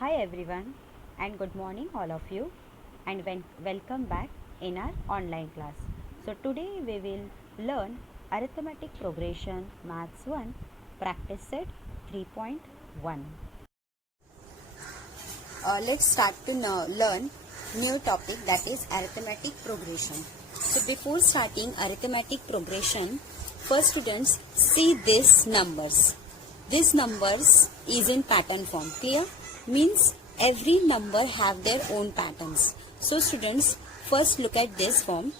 Hi everyone and good morning all of you and welcome back in our online class. So today we will learn arithmetic progression maths 1 practice set 3.1. Let's start to learn new topic, that is arithmetic progression. So before starting arithmetic progression, first students see these numbers. These numbers is in pattern form. Clear? Means every number have their own patterns. So students, first look at this form.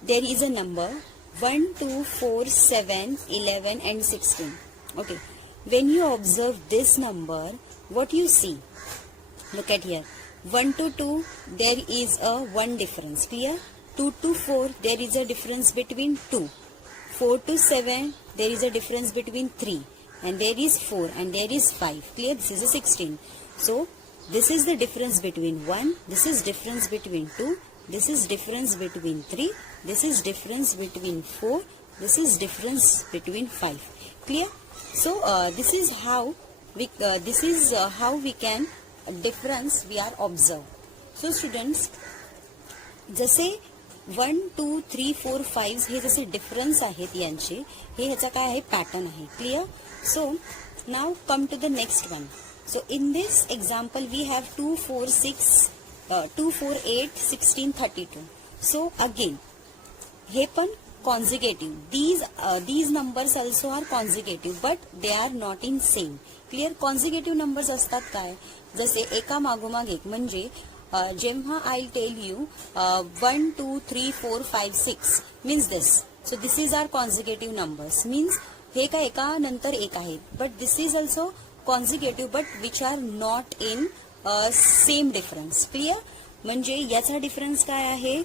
There is a number 1, 2, 4, 7, 11 and 16. Okay. When you observe this number, what you see? Look at here. 1 to 2, there is a 1 difference. Clear? 2 to 4, there is a difference between 2. 4 to 7, there is a difference between 3. And there is 4 and there is 5. Clear? This is a 16. So, this is the difference between 1. This is difference between 2. This is difference between 3. This is difference between 4. This is difference between 5. Clear? So, this is how we can difference we are observe. So students, जसे 1, 2, 3, 4, 5 हे जसे difference आहेत यांचे, हे ह्याचा काय आहे pattern आहे. Clear? So now come to the next one. So in this example we have 2, 4, 8, 16, 32. So again हे पण consecutive. These numbers also are consecutive, but they are not in same. Clear? Consecutive numbers असतात काय? जसे एका मागोमाग एक, म्हणजे जेव्हा I tell you 1, 2, 3, 4, 5, 6 means this. So this is our consecutive numbers. Means हे काय एका नंतर एक आहेत, but this is also consecutive, but which are not in same difference. Clear? म्हणजे याचा डिफरन्स काय आहे?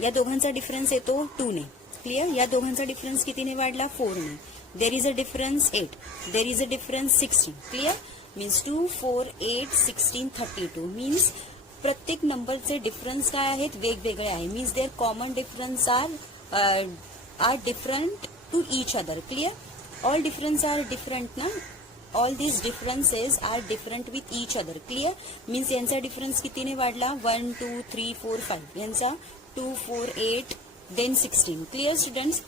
या दोघांचा डिफरन्स येतो 2 ने. क्लियर? या दोघांचा डिफरन्स कितीने वाढला? 4 ने. There is a difference 8. There is a difference 16. Clear? Means 2, 4, 8, 16, 32. Means प्रत्येक नंबरचे डिफरन्स काय आहेत? वेगवेगळे आहे. Means their common difference are different to each other. Clear? All difference are different ना. All these differences are different with each other. Clear? Means यांचा difference कितीने वाढला? 1, 2, 3, 4, 5. यांचा 2, 4, 8 then 16. Clear students?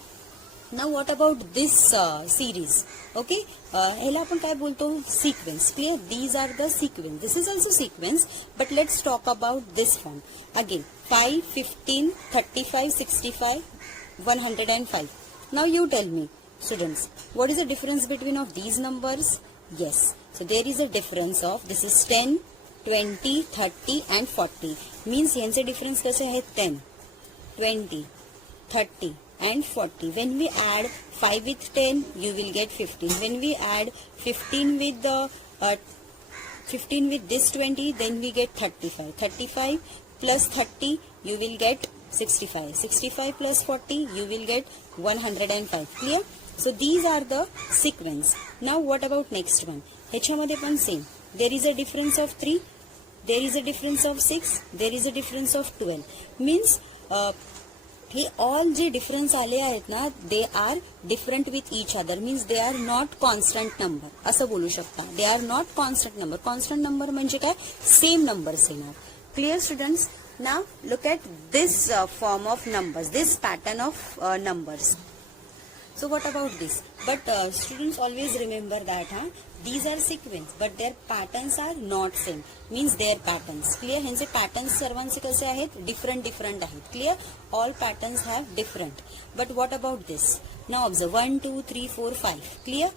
Now what about this series? Okay, ह्याला आपण काय बोलतो? Sequence. Clear? These are the sequence. This is also sequence, but let's talk about this form. Again, 5, 15, 35, 65, 105. Now you tell me, students, what is the difference between of these numbers? Yes. So there is a difference of, this is 10, 20, 30 and 40. Means यांचे difference कसे आहेत? 10, 20, 30 and 40. When we add 5 with 10, you will get 15. When we add 15 with this 20, then we get 35. 35 plus 30, you will get 65. 65 plus 40, you will get 105. Clear? So these are the sequence. Now what about next one? ह्याच्यामध्ये पण same. There is a difference of 3. There is a difference of 6. There is a difference of 12. Means हे all जे difference आले आहेत ना, they are different with each other. Means they are not constant number असं बोलू शकता. They are not constant number. Constant number म्हणजे काय? सेम नंबर्स येणार. Clear students? Now look at this form of numbers, this pattern of numbers. So what about this? But students always remember that these are sequence, but their patterns are not same. Means their patterns. Clear? ह्यांचे patterns सर्वांचे कसे आहेत? Different आहेत. Clear? All patterns have different. But what about this? Now observe 1, 2, 3, 4, 5. Clear?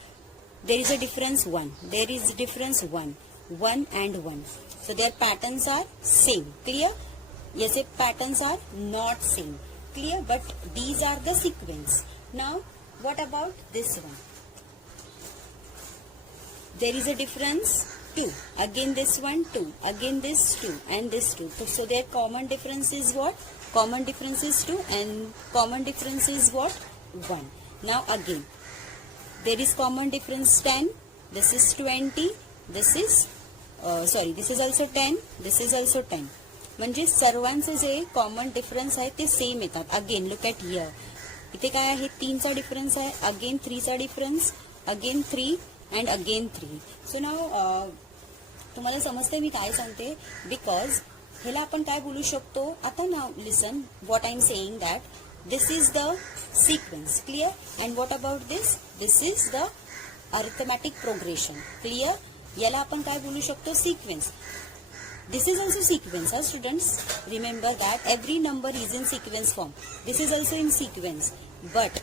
There is a difference 1. There is difference 1. 1 and 1. So their patterns are same. Clear? Yes, patterns are not same. Clear? But these are the sequence. Now what about this one? There is a difference 2. Again this one 2. Again this 2 and this 2. So their common difference is what? Common difference is 2 and common difference is what? 1. Now again, there is common difference 10. This is 20. This is this is also 10. This is also 10. म्हणजे सर्वांचे जे common difference आहे ते same येतात. Again look at here. इथे काय आहे? 3 चा difference आहे. अगेन 3 चा difference. Again 3 and again 3. So now तुम्हाला समजते मी काय सांगते? बिकॉज ह्याला आपण काय बोलू शकतो आता ना. Listen what I am saying that this is the sequence. Clear? And what about this? This is the arithmetic progression. Clear? याला आपण काय बोलू शकतो? Sequence. This is also sequence, students. Remember that every number is in sequence form. This is also in sequence. But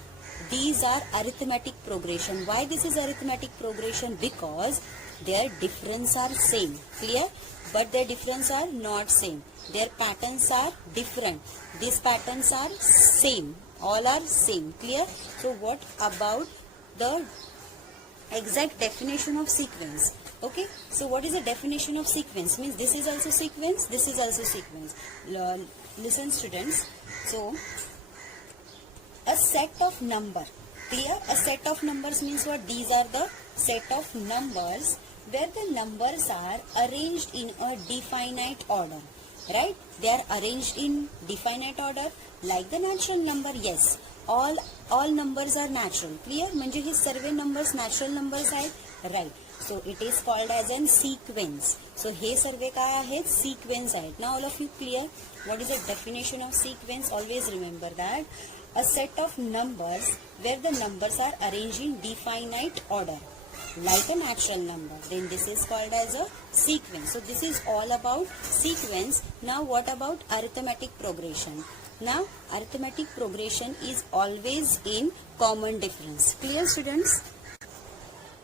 these are arithmetic progression. Why this is arithmetic progression? Because their difference are same. Clear? But their difference are not same. Their patterns are different. These patterns are same. All are same. Clear? So what about the exact definition of sequence? Okay, so what is the definition of sequence? Means this is also sequence, this is also sequence. Listen students, so a set of number. Clear? A set of numbers means what? These are the set of numbers where the numbers are arranged in a definite order. Right? They are arranged in definite order like the natural number. Yes, all numbers are natural. Clear? म्हणजे हे सर्व numbers natural numbers आहेत. Right. So it is called as an sequence. So हे सर्वे काय आहेत? Sequence आहेत. Now all of you clear? What is the definition of sequence? Always remember that a set of numbers where the numbers are arranged in definite order like a natural number. Then this is called as a sequence. So this is all about sequence. Now what about arithmetic progression? Now arithmetic progression is always in common difference. Clear students?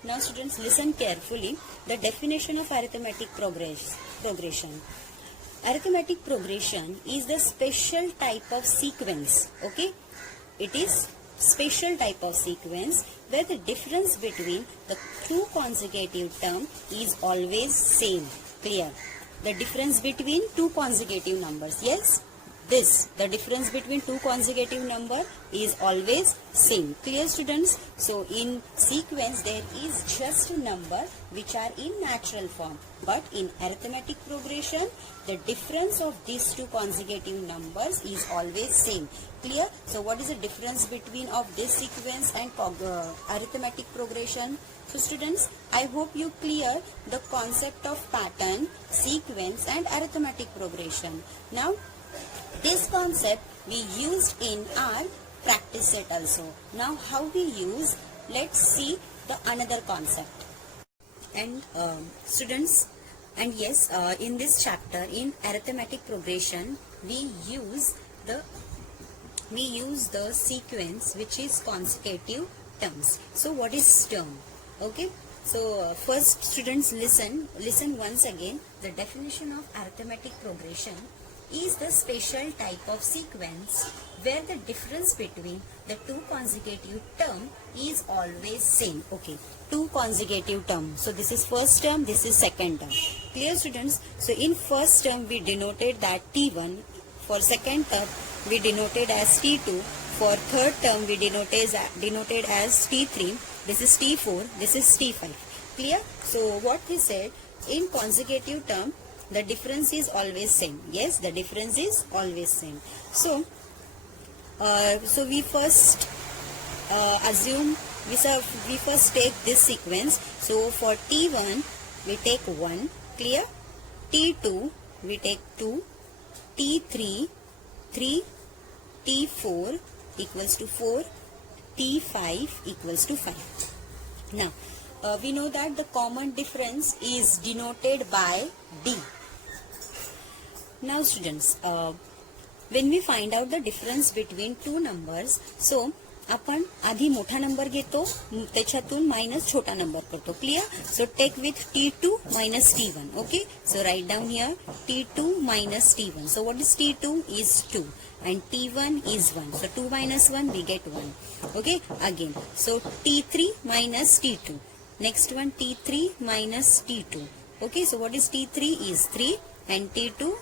Now students listen carefully. The definition of arithmetic progression. Arithmetic progression is the special type of sequence. Okay, it is special type of sequence where the difference between the two consecutive term is always same. Clear? The difference between two consecutive numbers. Yes, the difference between two consecutive number is always same. Clear students? So in sequence there is just a number which are in natural form, but in arithmetic progression the difference of these two consecutive numbers is always same. Clear? So what is the difference between of this sequence and arithmetic progression? So students, I hope you clear the concept of pattern, sequence and arithmetic progression. Now this concept we used in our practice set also. Now how we use? Let's see the another concept. And students, and yes, in this chapter in arithmetic progression we use the sequence which is consecutive terms. So what is term? Okay, so first students listen once again. The definition of arithmetic progression is the special type of sequence where the difference between the two consecutive term is always same. Okay, two consecutive term. So this is first term, this is second term. Clear students? So in first term we denoted that T1, for second term we denoted as T2, for third term we denoted as T3, this is T4, this is T5. Clear? So what he said, in consecutive term the difference is always same. Yes, the difference is always same. So we first assume we first take this sequence. So for T1 we take 1. Clear? T2 we take 2. T3 3. T4 equals to 4. T5 equals to 5. Now we know that the common difference is denoted by D. Now students, when we find out the difference between two numbers, so आपण आधी मोठा number घेतो, त्याच्यातून minus छोटा number करतो. Clear? So take with T2 minus T1. Okay, so write down here T2 minus T1. So what is T2 is 2 and T1 is 1. So 2 minus 1 we get 1. Okay, again, so T3 minus T2. Next one T3 minus T2. Okay, so what is T3 is 3 and T2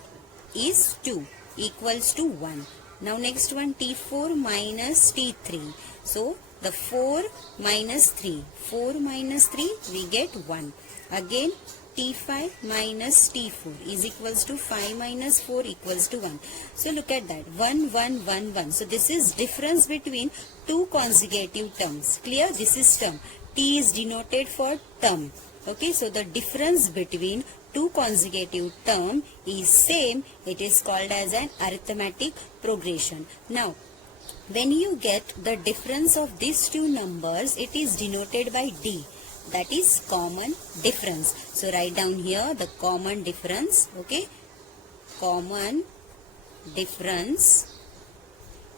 is 2 equals to 1. Now next one T4 minus T3. So the 4 minus 3. 4 minus 3 we get 1. Again T5 minus T4 is equals to 5 minus 4 equals to 1. So look at that, 1, 1, 1, 1. So this is difference between two consecutive terms. Clear? This is term. T is denoted for term. Okay, so the difference between two consecutive term is same, it is called as an arithmetic progression. Now, when you get the difference of these two numbers, it is denoted by D. That is common difference. So write down here the common difference. Okay. Common difference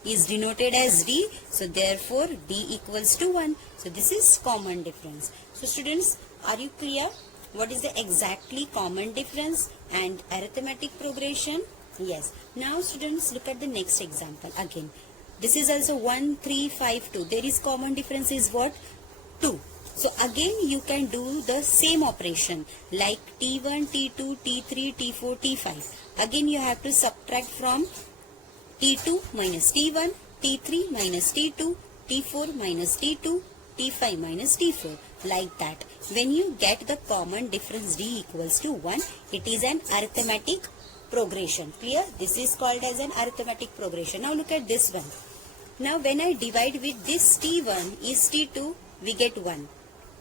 is denoted as D. So therefore D equals to 1. So this is common difference. So students, are you clear? What is the exactly common difference and arithmetic progression? Yes. Now students, look at the next example again. This is also 1, 3, 5, 2. There is common difference is what? 2. So again you can do the same operation like T1, T2, T3, T4, T5. Again you have to subtract from T2 minus T1, T3 minus T2, T4 minus T2, T5 minus T4, like that. When you get the common difference D equals to 1, it is an arithmetic progression. Clear? This is called as an arithmetic progression. Now look at this one. Now when I divide with this T1 is T2, we get 1.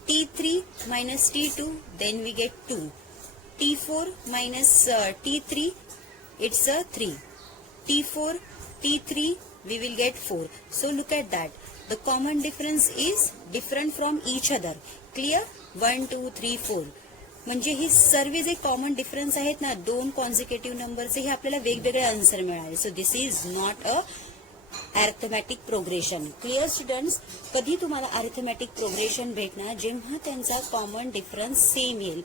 T3 minus T2, then we get 2. T4 minus T3, it's a 3. T4, T3, we will get 4. So look at that. The common difference is different from each other. Clear? 1, 2, 3, 4. म्हणजे ही सर्व जे common difference आहेत ना, दोन consecutive नंबरचे, हे आपल्याला वेगवेगळे answer मिळाले. So this is not a arithmetic progression. Clear students? कधी तुम्हाला अरिथमॅटिक प्रोग्रेशन भेटणार? जेव्हा त्यांचा कॉमन डिफरन्स सेम येईल,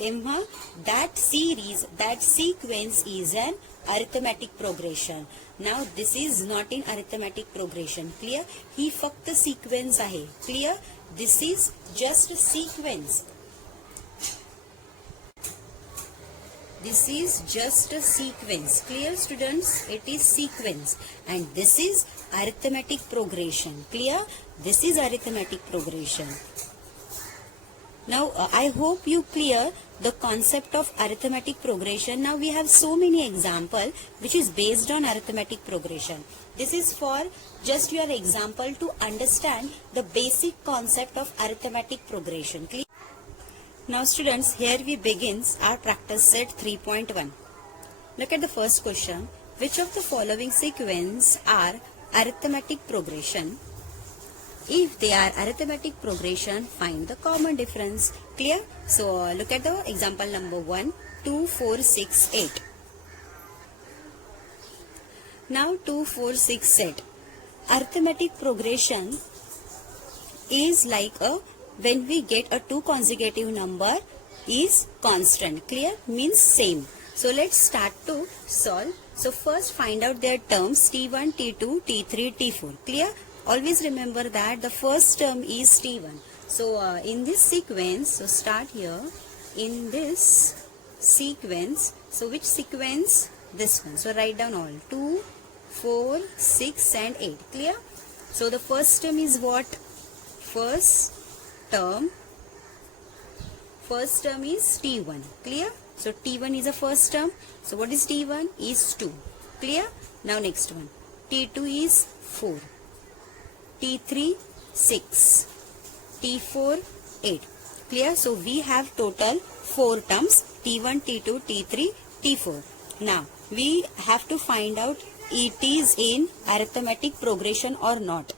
तेव्हा that series, that sequence is an arithmetic progression. Now this is not in arithmetic progression. Clear? ही फक्त sequence आहे. Clear? This is just sequence. This is just a sequence. Clear students? It is sequence and this is arithmetic progression. Clear? This is arithmetic progression. Now I hope you clear the concept of arithmetic progression. Now we have so many example which is based on arithmetic progression. This is for just your example to understand the basic concept of arithmetic progression. Clear? Now students, here we begins our practice set 3.1. Look at the first question. Which of the following sequence are arithmetic progression? If they are arithmetic progression, find the common difference. Clear? So look at the example number 1, 2, 4, 6, 8. Now 2, 4, 6, 8. Arithmetic progression is like a, when we get a two consecutive number is constant. Clear? Means same. So let's start to solve. So first find out their terms T1, T2, T3, T4. Clear? Always remember that the first term is T1. So in this sequence, so start here. In this sequence, so which sequence? This one. So write down all 2, 4, 6 and 8. Clear? So the first term is what? First term is T1. Clear? So T1 is the first term. So what is T1? Is 2. Clear? Now next one. T2 is 4. T3 6, T4 8. Clear? So we have total 4 terms T1, T2, T3, T4. Now we have to find out it is in arithmetic progression or not.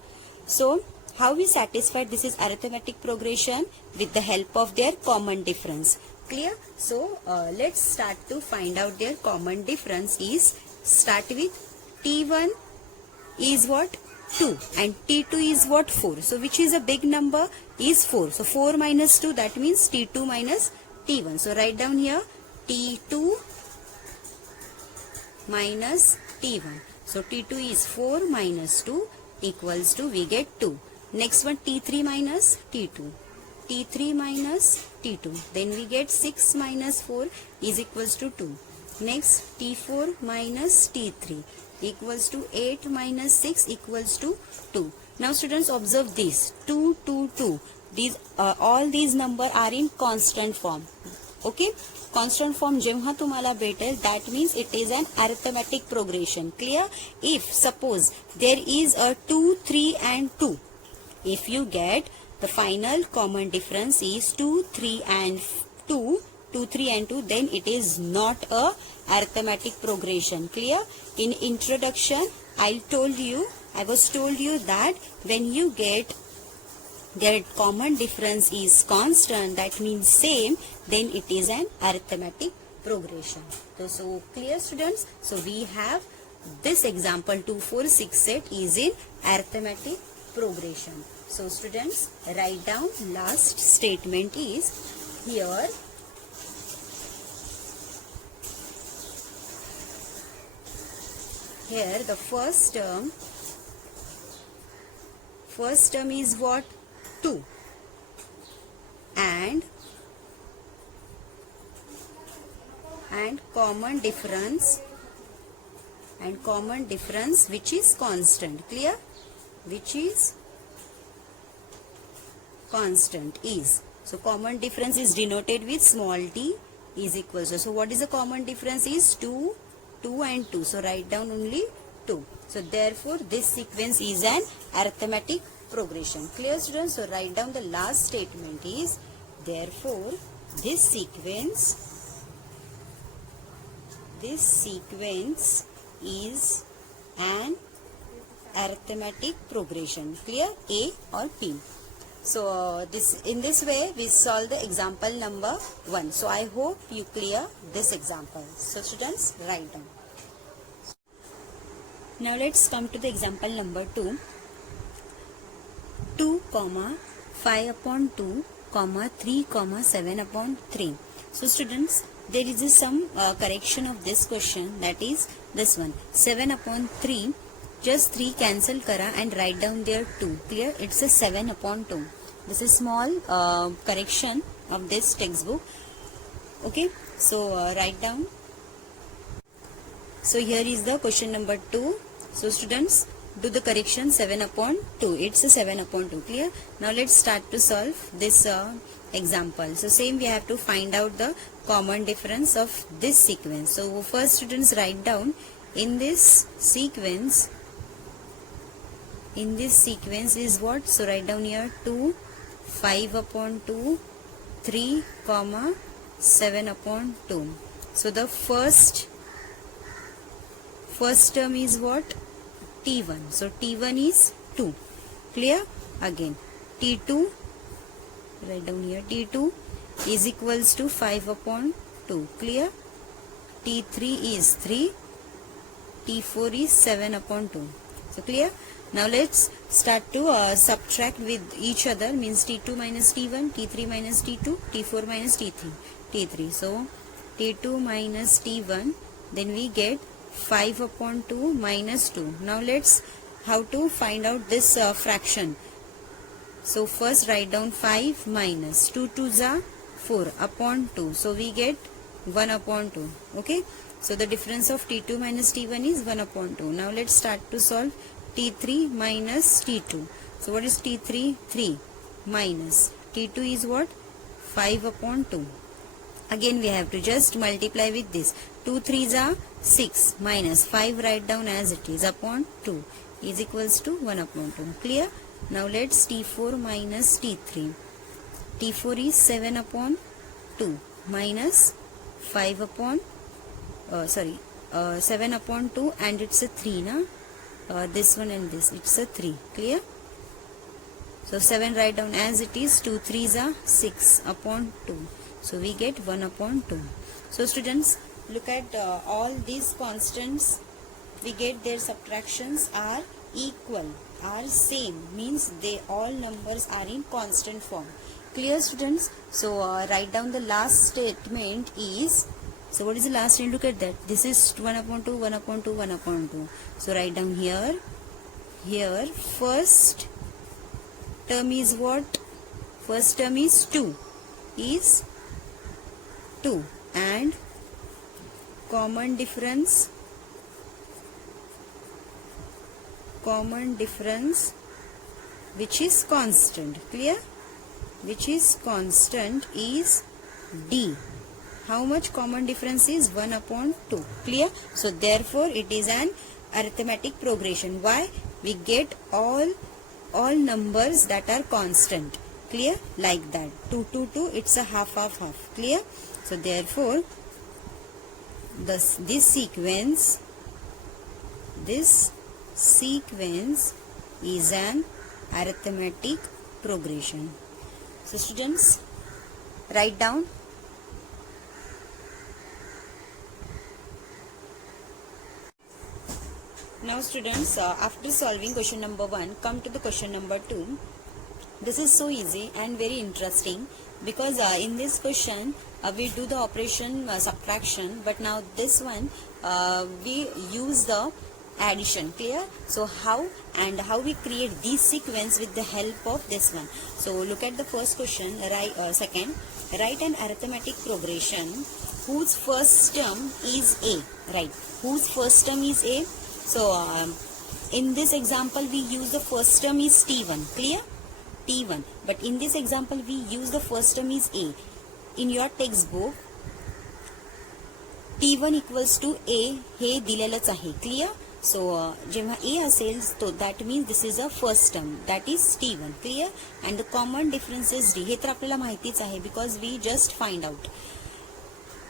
So how we satisfied this is arithmetic progression? With the help of their common difference. Clear? So let's start to find out their common difference. Is start with T1 is what? 2 and T2 is what? 4. So which is a big number? Is 4. So 4 minus 2, that means T2 minus T1. So write down here T2 minus T1. So T2 is 4 minus 2 equals to, we get 2. Next one T3 minus T2. T3 minus T2. Then we get 6 minus 4 is equals to 2. Next T4 minus T3 equals to 8 minus 6 equals to 2. Now students, observe this 2, 2, 2. These all these number are in constant form. Okay, constant form जेव्हा तुम्हाला भेटेल, that means it is an arithmetic progression. Clear? If suppose there is a 2, 3 and 2, if you get the final common difference is 2, 3 and 2, 2, 3 and 2, then it is not a arithmetic progression. Clear? In introduction, I was told you that when you get their common difference is constant, that means same, then it is an arithmetic progression. So clear, students? So we have this example 2, 4, 6 set is in arithmetic progression. So students, write down last statement is here. Here the first term is what? 2, and common difference which is constant. Clear? Which is constant is. So common difference is denoted with small t is equal to. So what is the common difference is 2, 2 and 2. So write down only 2. So therefore this sequence is an arithmetic progression. Clear, students? So write down the last statement is therefore this sequence is an arithmetic progression. Clear? A or P. So in this way we solve the example number 1. So I hope you clear this example. So students, write down. Now let's come to the example number 2. 2, 5 upon 2, 3, 7 upon 3. So students, there is some correction of this question, that is this one. 7 upon 3, just 3 cancel kara and write down there 2. Clear? It's a 7 upon 2. This is small correction of this textbook. Okay, so write down. So here is the question number 2. So students, do the correction 7 upon 2. It's a 7 upon 2. Clear? Now let's start to solve this example. So same, we have to find out the common difference of this sequence. So first, students, write down in this sequence is what? So write down here 2, 5 upon 2, 3, 7 upon 2. So the first term is what? T1. So T1 is 2. Clear? Again T2, write down here T2 is equals to 5 upon 2. Clear? T3 is 3. T4 is 7 upon 2. So clear? Now let's start to subtract with each other, means T2 minus T1, T3 minus T2, T4 minus T3. So T2 minus T1, then we get 5 upon 2 minus 2. Now let's how to find out this fraction. So first write down 5 minus 2 2s are 4 upon 2. So we get 1 upon 2. Okay. So the difference of T2 minus T1 is 1 upon 2. Now let's start to solve T3 minus T2. So what is T3? 3 minus T2 is what? 5 upon 2. Again we have to just multiply with this. 2 3s are 6 minus 5, write down as it is, upon 2 is equals to 1 upon 2. Clear? Now let's T4 minus T3. T4 is 7 upon 2 minus 5 upon 7 upon 2, and it's a 3 na? This one and this, it's a 3. Clear? So 7 write down as it is, 2 3s are 6 upon 2. So we get 1 upon 2. So students, look at all these constants, we get their subtractions are equal, are same, means they all numbers are in constant form. Clear, students? So write down the last statement is, so what is the last statement? Look at that, this is 1 upon 2, 1 upon 2, 1 upon 2. So write down here first term is what? First term is 2, and common difference which is constant. Clear? Which is constant is D. How much common difference is? 1 upon 2. Clear? So therefore it is an arithmetic progression. Why? We get all numbers that are constant. Clear? Like that. 2 2 2, it's a half half half. Clear? So therefore this sequence is an arithmetic progression. So students, write down. Now students, after solving question number 1, come to the question number 2. This is so easy and very interesting, because in this question we do the operation subtraction, but now this one we use the addition. Clear? So how we create this sequence with the help of this one. So look at the first question. Second, write an arithmetic progression whose first term is a. Right? Whose first term is a? So in this example we use the first term is t1. Clear? T1. But in this example we use the first term is a. In your textbook T1 equals to A हे दिलेलंच आहे. Clear? So जेव्हा A असेल तो that means this is a first term, that is T1. Clear? And the common difference is D. हे तर आपल्याला माहितीच आहे, because we just find out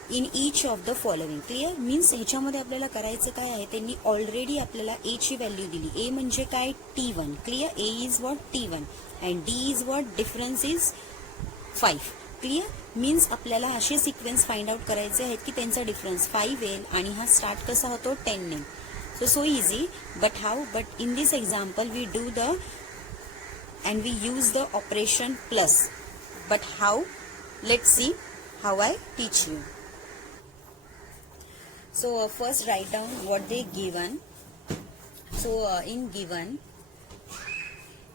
in each of the following. Clear? Means ह्याच्यामध्ये आपल्याला करायचं काय आहे, त्यांनी ऑलरेडी आपल्याला A ची व्हॅल्यू दिली. A म्हणजे काय? T1. Clear? A is what? T1 and D is what? Difference is 5. Clear? Means आपल्याला असे सिक्वेन्स फाइंड आउट करायचे आहेत की त्यांचा डिफरन्स 5 येईल आणि हा स्टार्ट कसा होतो 10 ने. so easy. But how? But in this example we do the and we use the operation plus. But how? Let's see how I teach you. So first write down what they given. So in given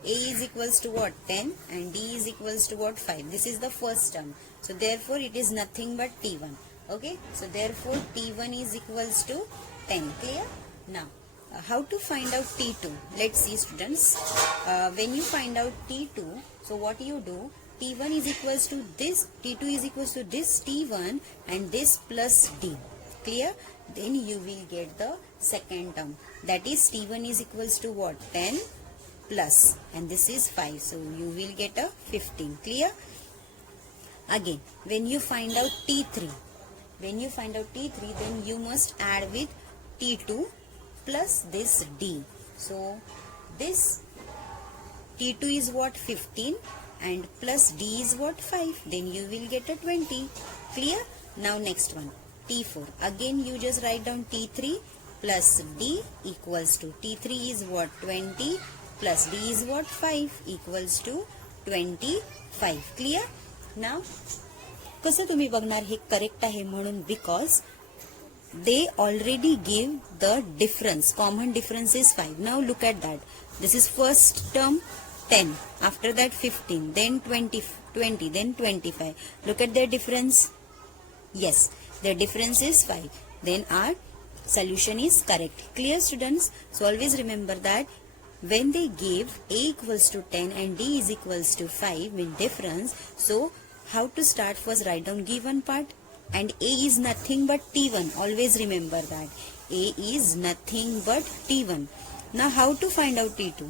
A is equals to what? 10 and D is equals to what? 5. This is the first term. So therefore it is nothing but T1. Okay. So therefore T1 is equals to 10. Clear? Now how to find out T2? Let's see students. When you find out T2, so what you do? T1 is equals to this, T2 is equals to this T1 and this plus D. Clear? Then you will get the second term. That is T1 is equals to what? 10 plus and this is 5. So you will get a 15. Clear? Again, when you find out T3, then you must add with T2 plus this D. So this T2 is what? 15 and plus D is what? 5. Then you will get a 20. Clear? Now next one, T4. Again you just write down T3 plus D equals to T3 is what? 20 plus D is what? 5 equals to 25. Clear? Now कसं तुम्ही बघणार हे correct आहे म्हणून, because they already give the difference. Common difference is 5. Now look at that. This is first term 10, after that 15, then 20, then 25. Look at their difference. Yes, their difference is 5. Then our solution is correct. Clear students? So always remember that when they give A equals to 10 and D is equals to 5 with difference, so how to start? First write down given part, and A is nothing but T1. Always remember that A is nothing but T1. Now how to find out T2?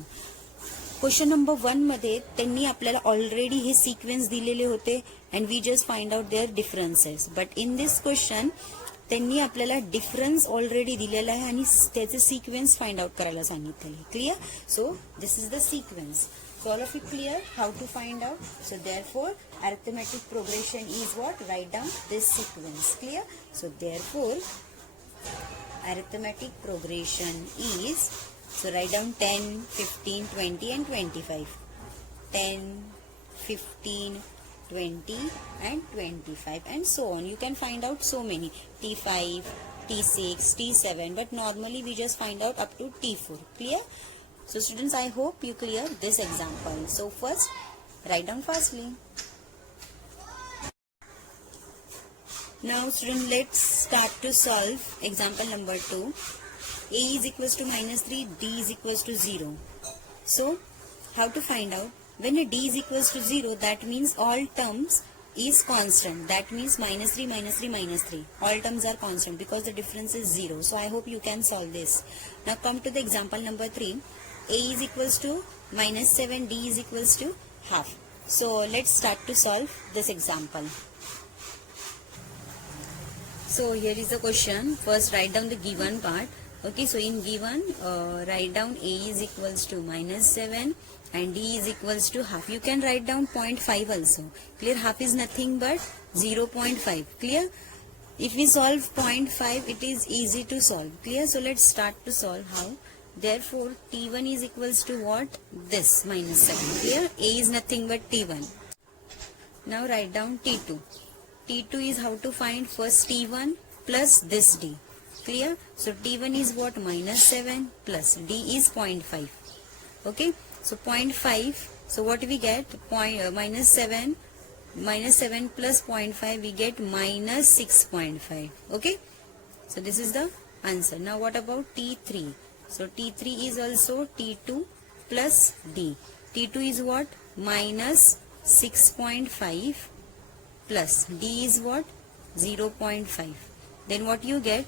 Question number 1 मध्ये त्यांनी आपल्याला already हे sequence दिलेले होते and we just find out their differences. But in this question त्यांनी आपल्याला difference already दिलेला आहे आणि त्याचे सिक्वेन्स फाइंड आउट करायला सांगितलेले. Clear? So this is the sequence. So all of you clear how to find out? So therefore arithmetic progression is what? Write down this sequence. Clear? So therefore arithmetic progression is, so write down 10, 15, 20 and 25. 10, 15, 20 and 25 and so on. You can find out so many. T5, T6, T7, but normally we just find out up to T4. Clear? So students, I hope you clear this example. So first write down fastly. Now student, let's start to solve example number 2. A is equals to -3, D is equals to 0. So how to find out? When a D is equals to 0, that means all terms is constant. That means -3, -3, -3. All terms are constant because the difference is 0. So I hope you can solve this. Now come to the example number 3. A is equals to -7, D is equals to half. So let's start to solve this example. So here is the question. First write down the given part. Okay, so in given, write down A is equals to -7 and D is equals to half. You can write down 0.5 also. Clear? Half is nothing but 0.5. Clear? If we solve 0.5, it is easy to solve. Clear? So let's start to solve. How? Therefore, T1 is equals to what? This, -7. Clear? A is nothing but T1. Now write down T2. T2 is how to find? First T1 plus this D. Clear? So T1 is what? -7 plus D is 0.5. Okay? So 0.5. So what we get? -7 plus 0.5, we get -6.5. Okay? So this is the answer. Now what about T3? So T3 is also T2 plus D. T2 is what? -6.5 plus D is what? 0.5. Then what you get?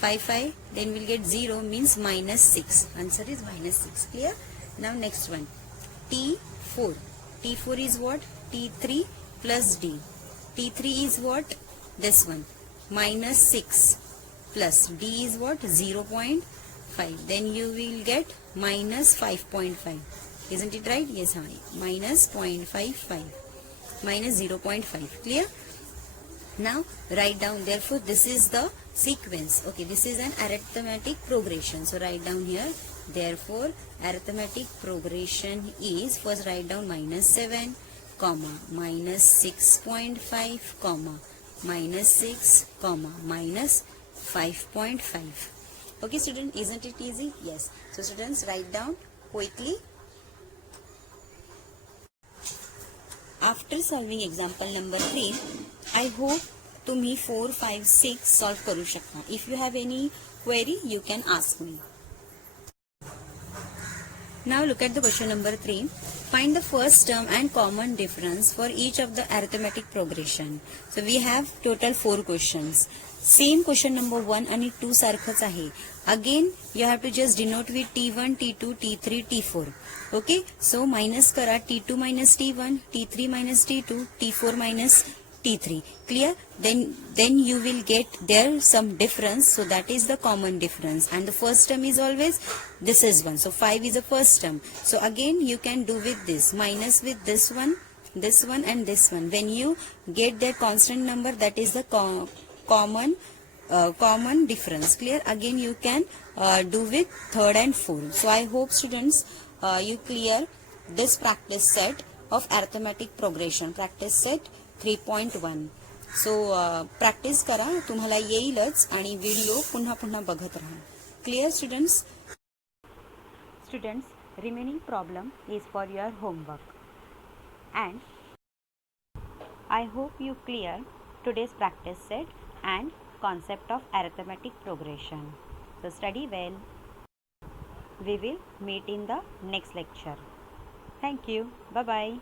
5, then we'll get 0 means -6. Answer is -6. Clear? Now next one. T4. T4 is what? T3 plus D. T3 is what? This one. -6 plus D is what? 0.5. Then you will get -5.5. Isn't it right? Yes, -0.55. -0.5. Clear? Now write down. Therefore this is the sequence. Okay, this is an arithmetic progression. So write down here. Therefore arithmetic progression is, first write down -7, comma, -6.5, comma, -6, comma, -5.5. Okay student, isn't it easy? Yes. So students, write down quickly. After solving example number 3, I hope तुम्ही 4, 5, 6 solve करू शकता. If you have any query, you can ask me. Now look at the question number 3. Find the first term and common difference for each of the arithmetic progression. So we have total 4 questions. Same question number 1 आणि 2 सारखंच आहे. Again you have to just denote with T1, T2, T3, T4. Okay, so minus करा. T2 minus T1, T3 minus T2, T4 minus T3. Clear? Then you will get there some difference. So that is the common difference. And the first term is always this is 1. So 5 is the first term. So again you can do with this. Minus with this one and this one. When you get that constant number, that is the common difference. Clear? Again you can do with third and fourth. So I hope students you clear this practice set of arithmetic progression. Practice set 3.1. So practice करा, तुम्हाला येईलच आणि video पुन्हा पुन्हा बघत राहा. Clear students? Students, remaining problem is for your homework. And I hope you clear today's practice set and concept of arithmetic progression. So study well. We will meet in the next lecture. Thank you. Bye-bye.